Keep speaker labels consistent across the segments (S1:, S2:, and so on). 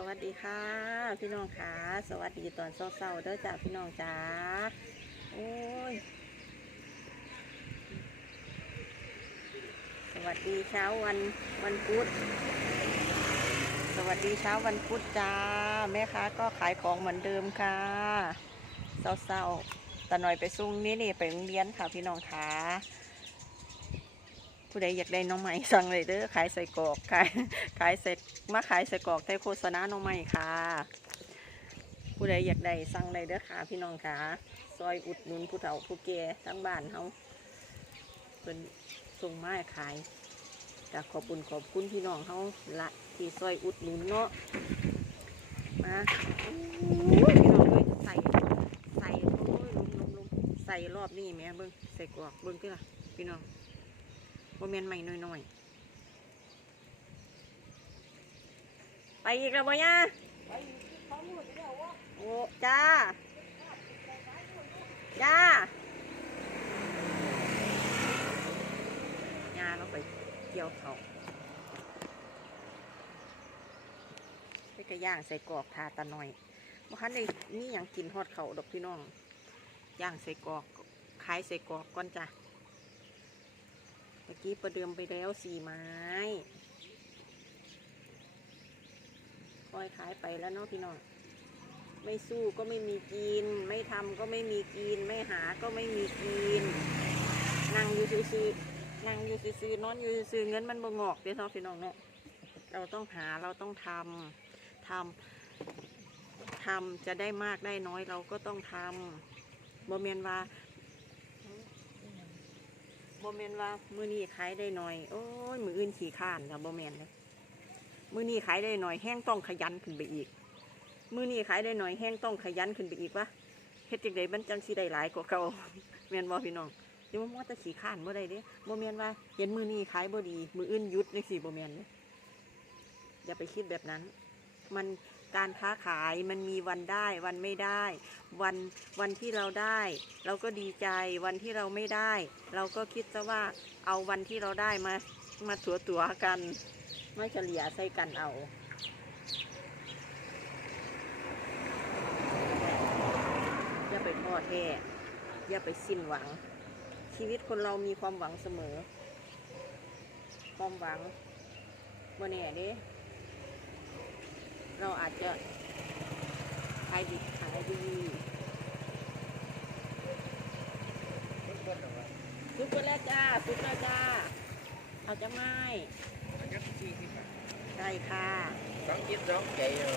S1: สวัสดีค่ะ พี่น้องค่ะ สวัสดีตอนเช้าๆเด้อจ้าพี่น้องจ้าโอ้ย สวัสดีเช้าวันวันพุธสวัสดีเช้าวันพุธจ้าแม่ค้าก็ขายของเหมือนเดิมค่ะเช้าๆแต่หน่อยไปซุ่งนี่นี่ไปโรงเรียนค่ะพี่น้องค่ะ ผู้ใดอยากได้น้องใหม่สั่งเลยเด้อขายใส่กรอกขายขายเสร็จมาขายใส่กรอกแต่โฆษณาน้องใหม่ค่ะ ผู้ใดอยากได้สั่งเลยเด้อค่ะ พี่น้องค่ะซอยอุดหนุนผู้เฒ่าผู้แก่ทั้งบ้านเฮาเป็นส่งมาให้ขายก็ขอบคุณขอบคุณพี่น้องเฮาละที่ซอยอุดหนุนเนาะมาพี่น้องเลยใส่ใส่โอ้ยลุมลุมลุมใส่รอบนี้แม่เบิ้งใส่กรอกเบิ้งที่ล่ะพี่น้อง บ่แม่นใหม่น้อยๆ ไปอีกแล้วบ่ย่าโอ้จ้า จ้าย่าเราไปเกี่ยวเขาไปกระย่างใส่กรอกทาตาหน่อยบ่คันได้นี่ยังกินฮอดเขาดอกพี่น้อง ย่างใส่กรอกขายใส่กรอกก่อนจ้ะ มื่อกี้ประเดิมไปแล้วสี่ไม้คอยขายไปแล้วเนาะพี่น้องไม่สู้ก็ไม่มีกิน ไม่ทำก็ไม่มีกิน ไม่หาก็ไม่มีกิน นั่งอยู่ซื่อๆนั่งอยู่ซื่อๆนอนอยู่ซื่อๆเงินมันบ่งอกเด้อเนาะพี่น้องเนาะเราต้องหาเราต้องทำทำทำจะได้มากได้น้อยเราก็ต้องทำบ่เมียนว่า บ่แมนว่ามือนี้ขายได้หน่อย โอ้ย มืออื่นขี่ข้านค่ะบ่แมนเลยมือนี้ขายได้หน่อยแห้งต้องขยันขึ้นไปอีก มือนี้ขายได้หน่อยแห้งต้องขยันขึ้นไปอีกวะเฮ็ดจังไดมันจังสิได้หลายกว่าเก่าแม่นบ่พี่น้องเดี๋ยวมันจะขี่ข้านบ่ได้เด้บ่แม่นว่าเห็นมือนี้ขายบ่ดี มืออื่นยุดจังซี่บ่แม่นเด้อย่าไปคิดแบบนั้น มัน การค้าขายมันมีวันได้วันไม่ได้ วันวันที่เราได้ เราก็ดีใจวันที่เราไม่ได้ เราก็คิดซะว่าเอาวันที่เราได้มามาถัวตัวๆกันไม่เฉลี่ยใส่กันเอาอย่าไปท้อแท้อย่าไปสิ้นหวัง ชีวิตคนเรามีความหวังเสมอ ความหวังบ่แน่เด้ เราอาจจะขายดีขายดีซุปเปอร์แล้วจ้าซุปแล้วจ้าเอาจะไม่ใช่ค่ะ
S2: สองจิตสองใจเออ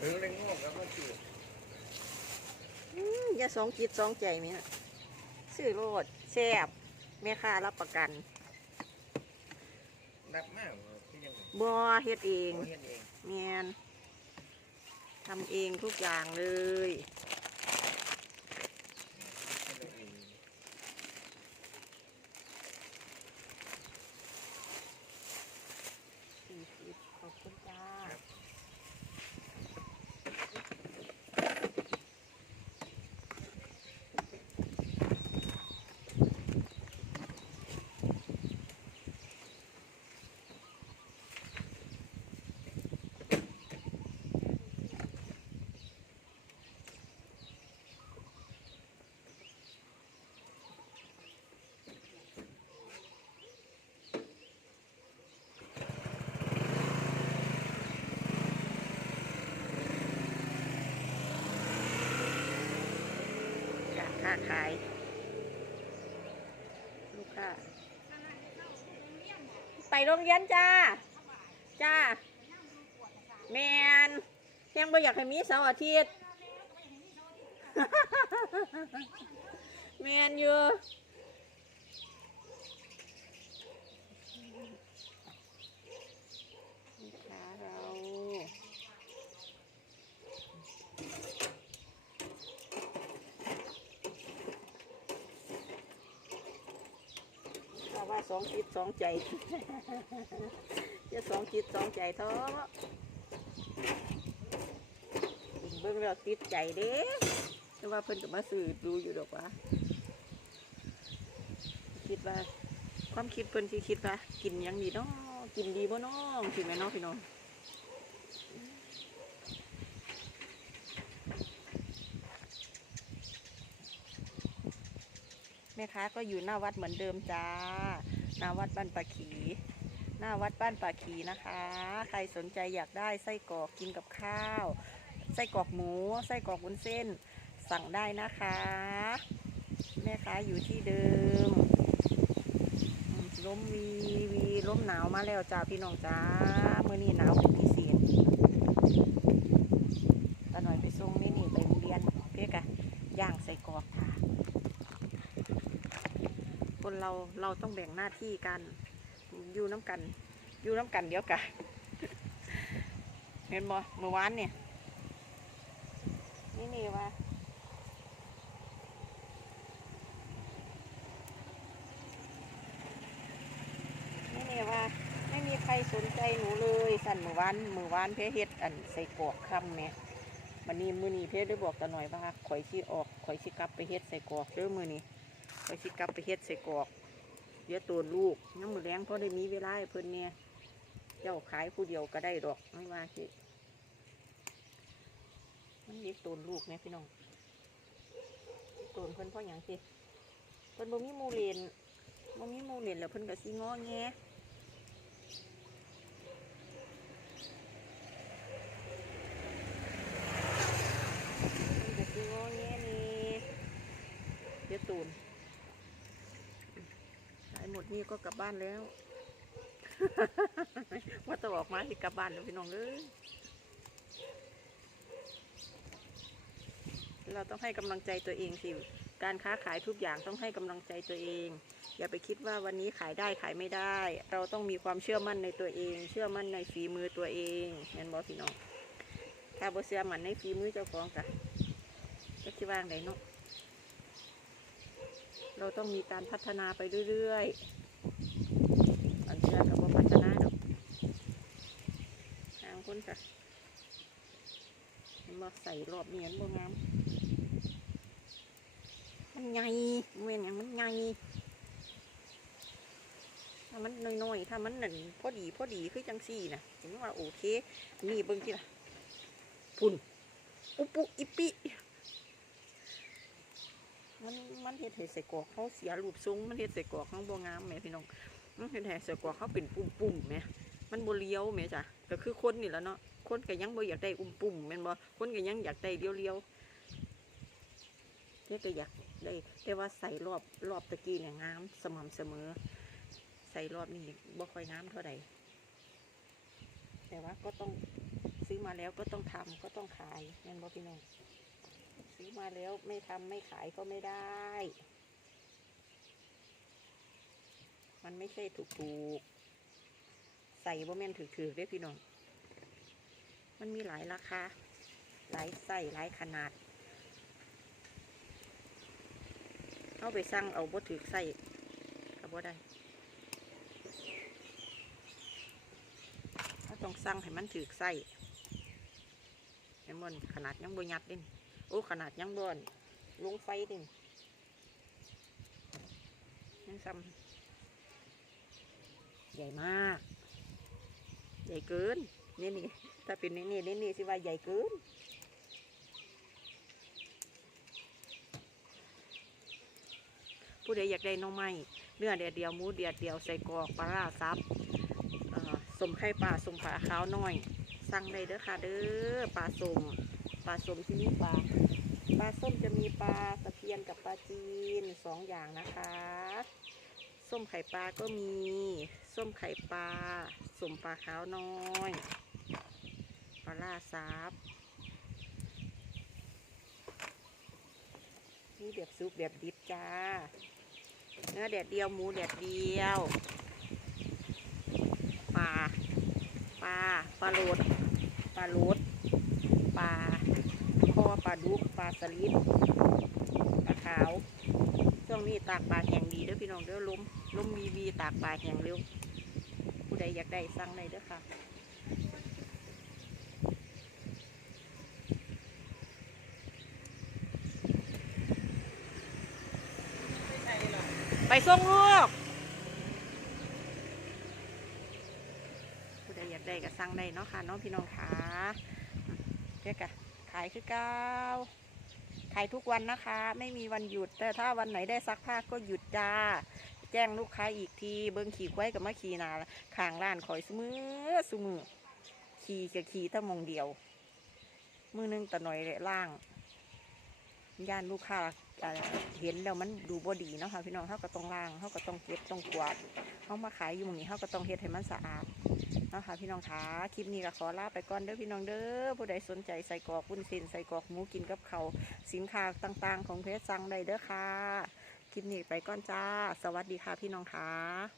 S2: ถึงเรื่องง่วงก็มาจูบ
S1: อืมอย่าสองจิตสองใจไหมฮะซื้อโลดแซ่บแม่ค้ารับประกัน
S2: นักมากที่ยัง
S1: บ่เฮ็ดเอง
S2: เห็นเอง
S1: แมนทำเองทุกอย่างเลย สี่สิบขอบคุณจ้า การค้า ขาย ลูกค้าไปโรงเรียนจ้า จ้า แมนยังบ่อยากให้มีเสาร์อาทิตย์แมนอยู่ลูกค้าเรา ถ้า ว่าสองจิตสองใจจะสองจิตสองใจท้อเบิ่งแล้วติดใจเด้แต่ว่าเพิ่นก็มาสื่อดูอยู่ดอกว่าคิดว่า ความคิดเพิ่นที่คิดว่ากินยังดีเนาะกินดีบ่เนาะกินไหมเนาะพี่น้อง แม่ค้าก็อยู่หน้าวัดเหมือนเดิมจ้า หน้าวัดบ้านปาขี หน้าวัดบ้านปาขีนะคะ ใครสนใจอยากได้ไส้กรอกกินกับข้าว ไส้กรอกหมู ไส้กรอกวุ้นเส้น สั่งได้นะคะ แม่ค้าอยู่ที่เดิมอืมลมวีวีลมหนาวมาแล้วจ้าพี่น้องจ้าเมื่อนี้หนาวเป็นพิเศษตาหน่อยไปส่งนี่นี่ไปโรงเรียนเพียกะย่างใส่กรอกค่ะ คนเราเราต้องแบ่งหน้าที่กันอยู่น้ำกันอยู่น้ำกันเดี๋ยวกันเห็นบ่เมื่อวานเนี่ย นี่นี่ว่านี่นี่ว่า ไม่มีใครสนใจหนูเลยสั่นมือวานมือวานเพเฮ็ดอันใส่กอกคำแหม่วันนี้มือนี้เพได้บอกตาหน่อยว่าข่อยสิออกข่อยสิกลับไปเฮ็ดใส่กอกเด้อมือนี้ ไปสิกลับไปเฮ็ดใส่กอกเดี๋ยอะตัวลูกน้ำมือแรงเพราะได้มีเวลาเพิ่นเนี่ยเจ้าขายผู้เดียวก็ได้ดอกไม่ว่าสิมันเลี้ยงตัวลูกเนี่ยพี่น้องตัวเพิ่นเพราะหยังสิเพิ่นบ่มีมูเรียนบ่มีมูเรียนแล้วเพิ่นก็สิงอแง มันจะสิงอแงนี่เดี๋ยวตูนขายหมด นี่ก็กลับบ้านแล้ว ว่าจะออกมาสิกลับบ้านแล้วพี่น้องเอ้ยเราต้องให้กำลังใจตัวเองสิการค้าขายทุกอย่างต้องให้กำลังใจตัวเอง อย่าไปคิดว่าวันนี้ขายได้ขายไม่ได้ เราต้องมีความเชื่อมั่นในตัวเอง เชื่อมั่นในฝีมือตัวเองเห็นบอพี่น้องถ้าบ่เชื่อมั่นในฝีมือเจ้าของกะจะคิดว่างไงเนาะเราต้องมีการพัฒนาไปเรื่อยๆอันเชื่อกับว่าพัฒนาดอกทางค นค่ะมาใส่รอบเนียนบ่งาม มันใหญ่เวยนอย่างมันใหญ่ถ้ามันน้อยๆ ถ้ามันหนึ่งพอดีพอดีคือจังสี่นะถึงว่าโอเค นี่เบิ่งที่ละพุ่น อุปุอิปิมันมันเฮ็ดให้ใส่กอกเขาเสียรูปทรงมันเฮ็ดใส่กอกเขาบ่งามแหมพี่น้องมันเฮ็ดให้ใส่กอกเขาเป็นปุ่มๆแหม มันบเลี้ยวแม่จ้ะก็คือคนนี่แหละเนาะคนก็ยังบ่อยากได้อุ้มปุ่มแม่นบ่คนก็ยังอยากได้เลี้ยวๆเด็กก็อยากได้แต่ว่าใส่รอบรอบตะกี้เนี่ยงามสม่ำเสมอ ใส่รอบนี้บ่ค่อยงามเท่าใดแต่ว่าก็ต้องซื้อมาแล้วก็ต้องทำก็ต้องขายแม่นบ่พี่น้องซื้อมาแล้วไม่ทำไม่ขายก็ไม่ได้ มันไม่ใช่ถูกถูกๆ ใส่บ่แม่นถือถือได้พี่น้อง มันมีหลายราคา หลายไส้หลายขนาด เอาไปสั่งเอาบ่ถือใส่ก็บ่ได้ถ้าต้องสั่งให้มันถือไส้ไอ้มันขนาดยังบ่ยัดด่นโอ้ขนาดยังบ่อนลงไฟด่นยังซ้ำใหญ่มาก ใหญ่เกินนี่นี่ถ้าเป็นนี่นี่นี่นี่สิว่าใหญ่เกินผู้ใดอยากได้น้องไม้เนื้อเดียดเดียวหมูเดียดเดียวใส่กรอกปลาราซับสมไข่ปลาสมปลาขาวน้อย สั่งได้เด้อค่ะเด้อปลาสมปลาสมที่นี่ปลาปลาส้มจะมีปลาตะเพียนกับปลาจีนสองอย่างนะคะ ส้มไข่ปลาก็มี ส้มไข่ปลาสมปลาขาวน้อยปลาล่าซับนี่แบบซุปแบบดิบจ้า เนื้อแดดเดียวหมูแดดเดียวปลาปลาปลาโลดปลาโลดปลาคอปลาดุกปลาสลิดปลาขาวช่วงนี้ตากปลาแห้งดีเด้อพี่น้องเด้อล้ม ลมวีวีตากปลาแห้งเร็ว ผู้ใดอยากได้สั่งได้เด้อค่ะไปส่งลูกผู้ใดอยากได้ก็สั่งได้เนาะค่ะน้องพี่น้องค่ะอืมเจ๊กะขายคือเก้าขายทุกวันนะคะ ไม่มีวันหยุด แต่ถ้าวันไหนได้ซักผ้าก็หยุดจ้า แจ้งลูกค้าอีกที เบิ้งขี่ไว้กับมาขี่นาข้างร้านคอยสมือสมือขี่กับขี่แตั้งมองเดียว มือนึงตะหน่อยเลยล่างย่านลูกค้าเห็นแล้วมันดูบ่ดีเนาะค่ะพี่น้องเขาก็ต้องล้างเขาก็ต้องเก็บต้องกวาดเขามาขายอยู่หมองนี้เขาก็ต้องเฮ็ดให้มันสะอาดเนาะค่ะพี่น้องคะคลิปนี้ก็ขอลาไปก่อนเด้อพี่น้องเด้อผู้ใดสนใจใส่กรอกวุ้นเส้นใส่กรอกหมูกินกับเขาสินค้าต่างๆ ของเพจสั่งได้เด้อค่ะ ลิปนี้ไปก่อนจ้า สวัสดีค่ะพี่น้องคะ